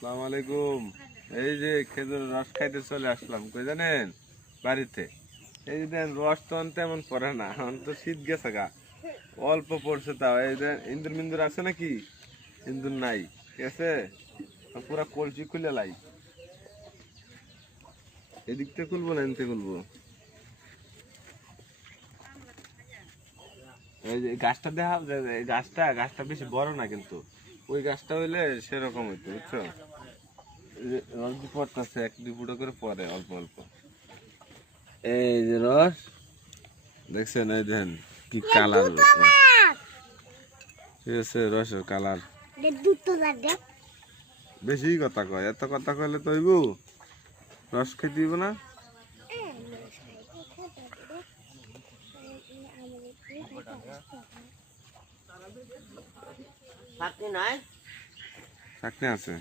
আসসালামু আলাইকুম। এই যে খেজুর রস খাইতে চলে আসলাম, কই জানেন? বাড়িতে। এই যে দেন রস তো তেমন পড়ে না, এখন তো শীত গেছে গা, অল্প পড়ছে। তাও এই যে ইন্দুর মিন্দুর আছে নাকি? ইন্দুর নাই, ঠিক আছে। পুরা কলসি খুলে লাই, এদিক থেকে খুলবো না এদিক থেকে খুলবো। এই যে গাছটা দেখা, এই গাছটা বেশি বড় না, কিন্তু ওই গাছটা হইলে সেরকম হইতো, বুঝছো? রস পড়তেছে, এক দুই ফুটো করে পরে অল্প অল্প। এই যে রস দেখছেন, এই দেখেন কি কালার, ঠিক আছে, রসের কালার। বেশি কথা কয়, এত কথা কইলে তো হইব, রস খেতে দিব না। চাকনি আছে।